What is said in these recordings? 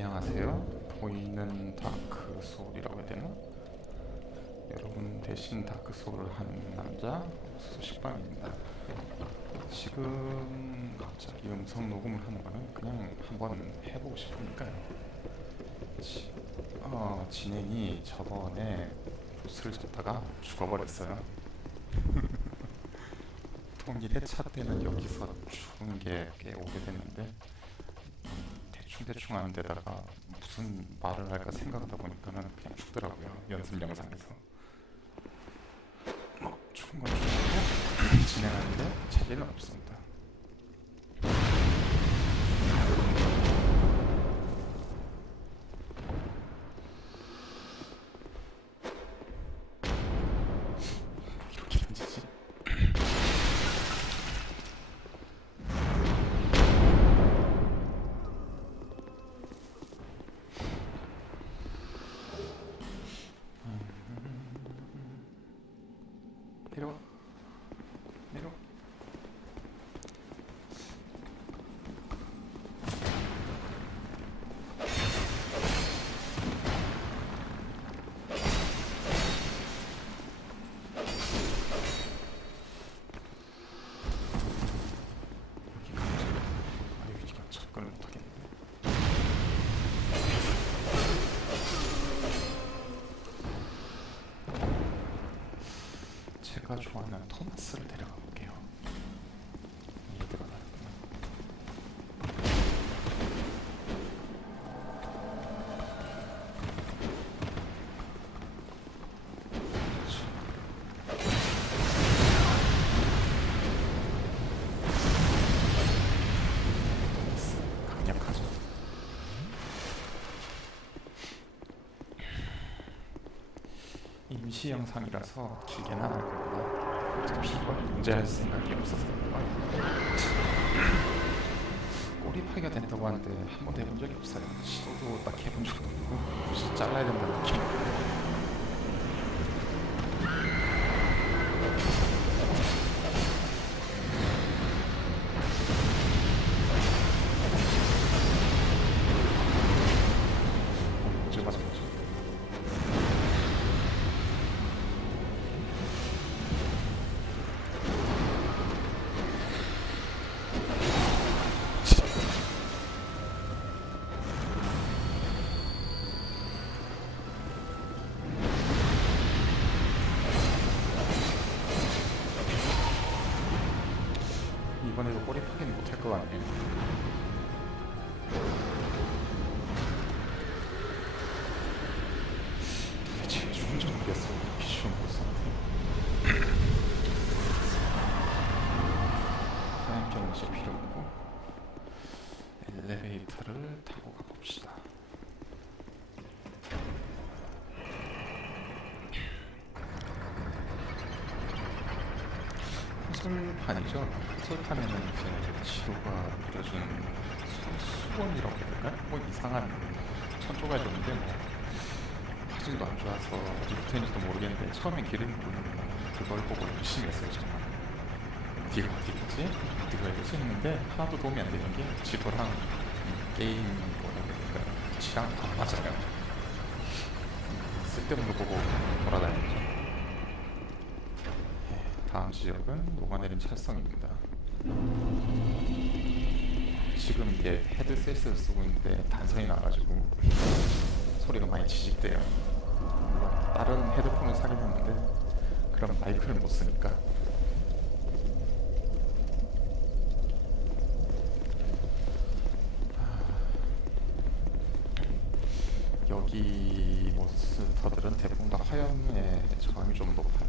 안녕하세요. 보이는 다크 소울이라고 해야 되나? 여러분 대신 다크 소울을 하는 남자 수식방입니다. 지금 갑자기 음성 녹음을 하는 거는 그냥 한번 해보고 싶으니까요. 지, 어, 진행이 저번에 보스를 잡다가 죽어버렸어요. 보통 1회차 때는 여기서 죽은 게 꽤 오래됐는데 대충 대충 하는 데다가 무슨 말을 할까 생각하다 보니까는 그냥 죽더라고요 연습 영상에서. 뭐 죽은 건 죽고 진행하는데 차이는 없습니다 접근을 못하겠는데 제가 좋아하는 토마스를 데려가 볼 임시 영상이라서 길게는 안할 겁니다. 어차피 이걸 문제할 생각이 없어서 꼬리 파기가 된다고 하는데 한 번도 해본 적이 없어요. 시도도 딱 해본 적도 없고 혹시 잘라야 된다는 느낌. 소설판이죠. 소설판에는 이제 그려준 수- 수원이라고 해야 될까요? 뭐 이상한 천조가 줬는데 뭐 화질도 안 좋아서 어디부터인지도 모르겠는데 처음에 길을 모르니까 그걸 보고 열심히 했어요 정말 어디가 어디겠지? 어디가 어디지? 했는데 하나도 도움이 안 되는 게 지도랑 이 게임 뭐라고 해야 될까요? 지랑 안 맞아요 쓸데없는 거 보고 돌아다니죠 다음 지역은 녹아내린 찰성입니다. 지금 이게 헤드셋을 쓰고 있는데 단선이 나가지고 소리가 많이 지직돼요. 물론 다른 헤드폰을 사긴 했는데 그런 마이크를 못 쓰니까 여기 몬스터들은 대부분 다 화염에 저항이 좀 높아요.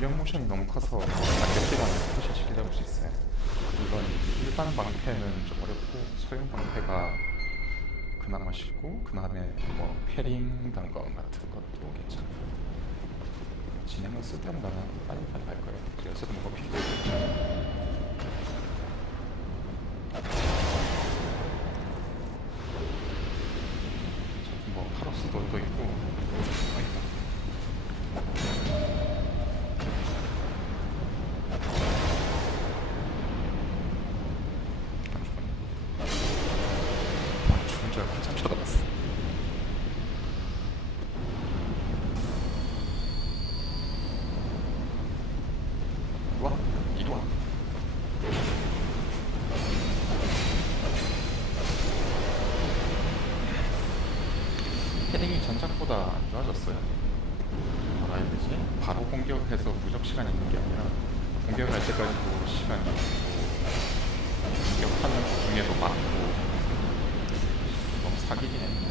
명 모션이 너무 커서 반대기가 포션 쉽게 잡을 수 있어요. 물론 일반 방패는 좀 어렵고 소형 방패가 그나마 쉽고 그 다음에 뭐 패링 단검 같은 것도 괜찮고 진행은 쓸데없나 빨리 빨리 갈 거예요. 어쨌든 뭐가 필요해. 바로 공격해서 무적 시간이 있는 게 아니라 공격할 때까지도 시간이 있고 공격하는 중에도 많고 너무 사기긴 했네.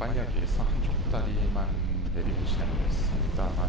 빨리 하기 위해서 한쪽 다리만 내리고 진행을 했습니다만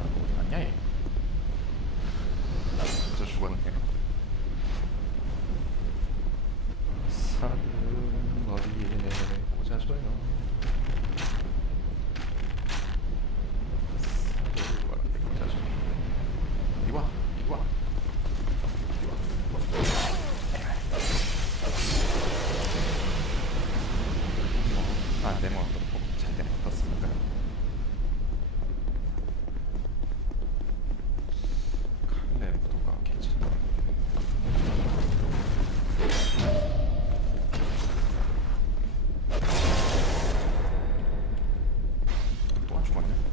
20.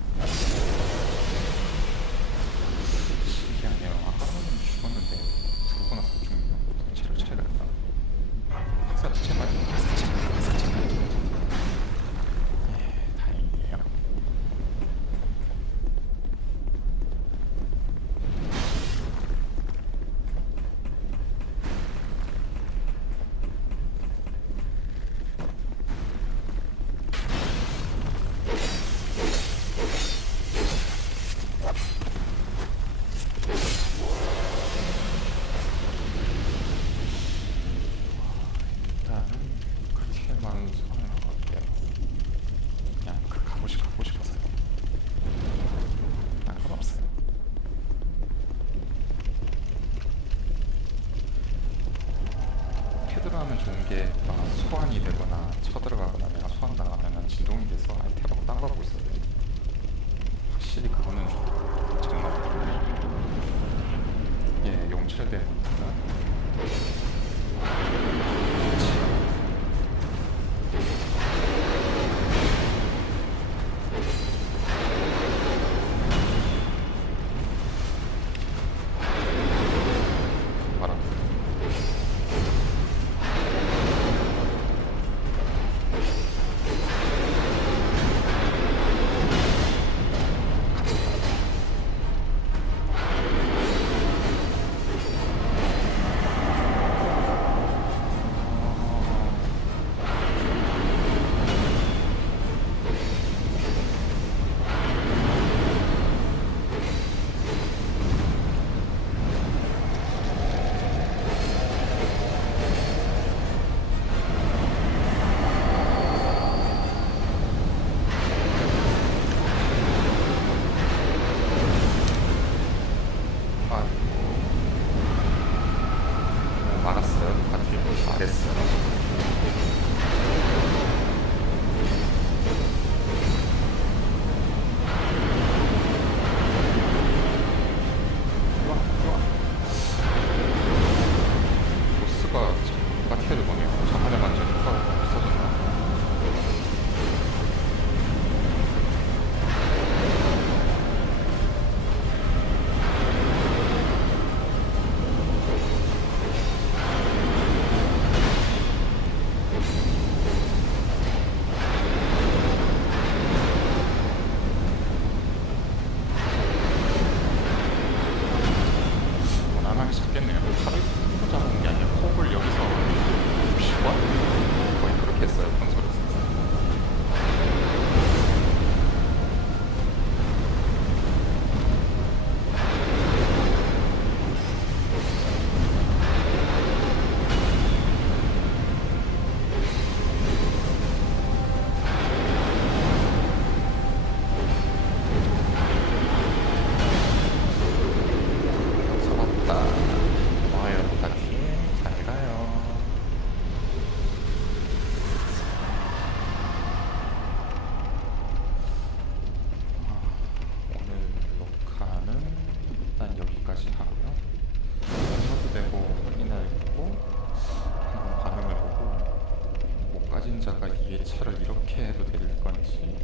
이렇게 해도 될 건지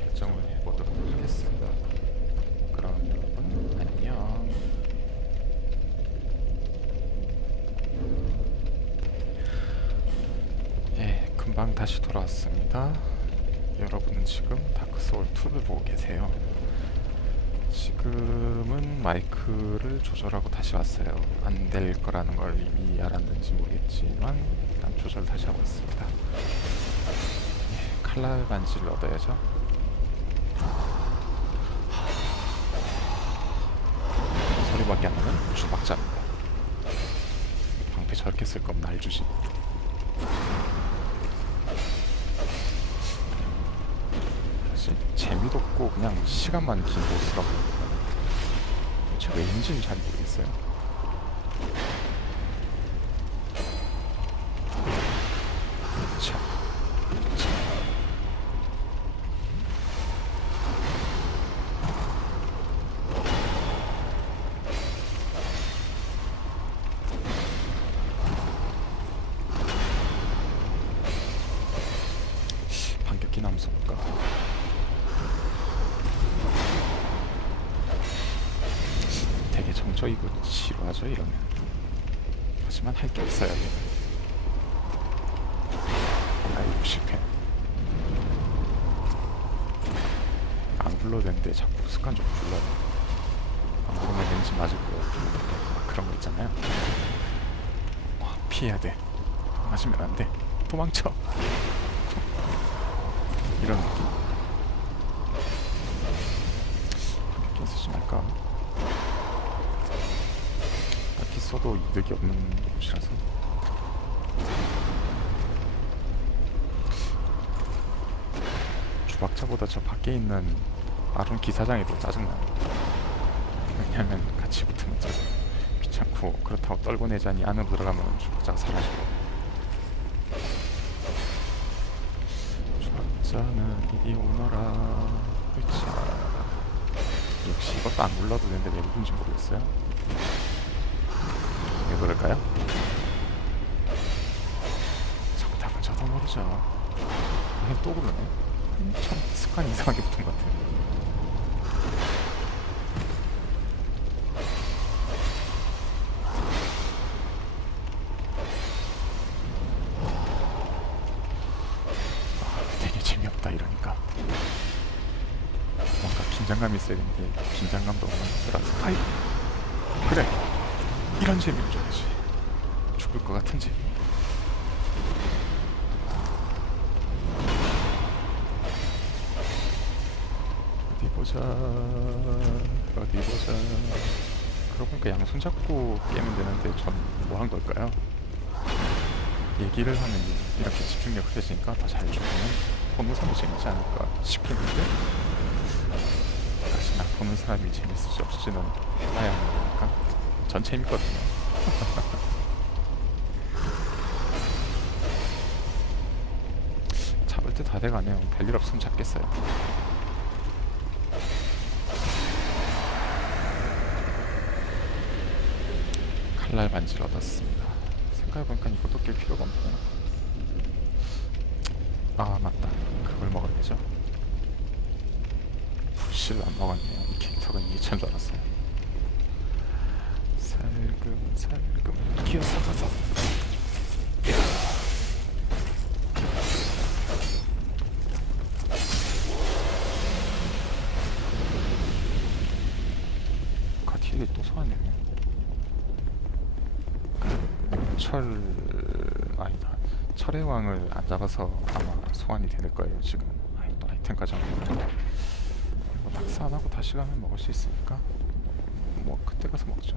결정을 해보도록 하겠습니다. 그럼 여러분 안녕. 예, 금방 다시 돌아왔습니다. 여러분은 지금 다크 소울 2를 보고 계세요. 지금은 마이크를 조절하고 다시 왔어요. 안 될 거라는 걸 이미 알았는지 모르겠지만 일단 조절 다시 하고 있습니다. 예, 칼날 반지를 얻어야죠. 소리밖에 안 나는 주박자입니다. 방패 저렇게 쓸 거면 날 주지. 사실 재미도 없고 그냥 시간만 긴 보스라고 제가 왠지는 잘 모르겠어요 하지만 할 게 없어요. 아이고 실패 안 불러도 되는데 자꾸 습관적으로 불러요 안 부르면 왠지 맞을 거 같고. 그런 거 있잖아요. 와, 피해야 돼. 맞으면 안돼. 도망쳐. 이런 느낌. 이렇게 쓰지 말까 써도 이득이 없는 곳이라서. 주박자보다 저 밖에 있는 아론 기사장이 더 짜증나요. 왜냐면 같이 붙으면 짜증 귀찮고 그렇다고 떨고 내자니 안으로 들어가면 주박자가 사라지고. 주박자는 이리 오너라. 으쌰 역시 이것도 안 눌러도 되는데 왜 그런지 모르겠어요 왜 그럴까요? 정답은 저도 모르죠 왜또 그러네. 음, 참 습관이 이상하게 붙은 것 같아요. 아, 되게 재미없다 이러니까. 뭔가 긴장감이 있어야 되는데 긴장감도 재미를 줘야지. 죽을 것 같은 재미. 어디 보자. 어디 보자. 그러고 보니까 양손 잡고 깨면 되는데 전 뭐 한 걸까요? 얘기를 하면 이렇게 집중력 흐려지니까 더잘 주면 보는 재밌지 않을까 싶었는데? 역시나 보는 사람이 재밌을지 없을지는 봐야 하는 거니까. 전 재밌거든요 잡을 때 다 돼가네요. 별일 없으면 잡겠어요. 칼날 반지를 얻었습니다. 생각해보니까 이것도 낄 필요가 없네요. 아 맞다. 그걸 먹어야죠. 부시를 안 먹었네요. 이 캐릭터가 이해찬 줄 알았어요 살금 살금 기어서가서. 가티에 또 소환되네. 철 아니다 철의 왕을 안 잡아서 아마 소환이 될 거예요 지금. 아이 또 아이템까지 안뭐 낙사 안 하고 다시 가면 먹을 수 있으니까. 뭐 그때 가서 먹죠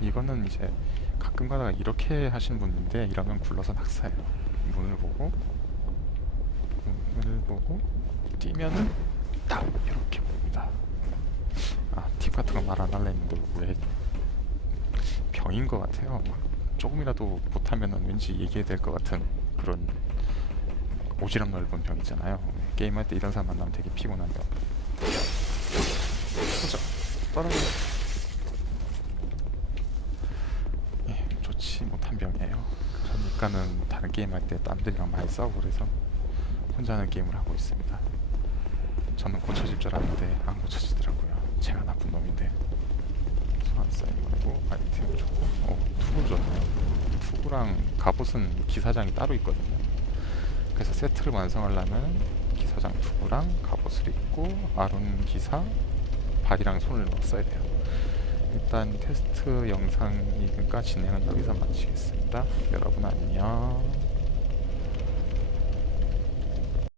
이거는 이제 가끔 가다가 이렇게 하시는 분인데 이러면 굴러서 낙사해요. 문을 보고. 문을 보고 뛰면은 딱 이렇게 봅니다. 아팁 같은 거 말 안 할라 했는데 왜 병인 것 같아요. 조금이라도 못하면은 왠지 얘기해야 될 것 같은 그런 오지랖 넓은 병이잖아요. 게임할 때 이런 사람 만나면 되게 피곤한데. 보자 떨어져 예기치 못한 병이에요. 그러니까는 다른 게임 할때 딴들이랑 많이 싸우고 그래서 혼자 하는 게임을 하고 있습니다. 저는 고쳐질 줄 알았는데 안 고쳐지더라고요. 제가 나쁜 놈인데. 소환 쌓인 거고 아이템 좋고 어 투구 좋네요. 투구랑 갑옷은 기사장이 따로 있거든요. 그래서 세트를 완성하려면 기사장 투구랑 갑옷을 입고 아론 기사 발이랑 손을 써야 돼요. 일단 테스트 영상이니까 진행은 여기서 마치겠습니다. 여러분 안녕.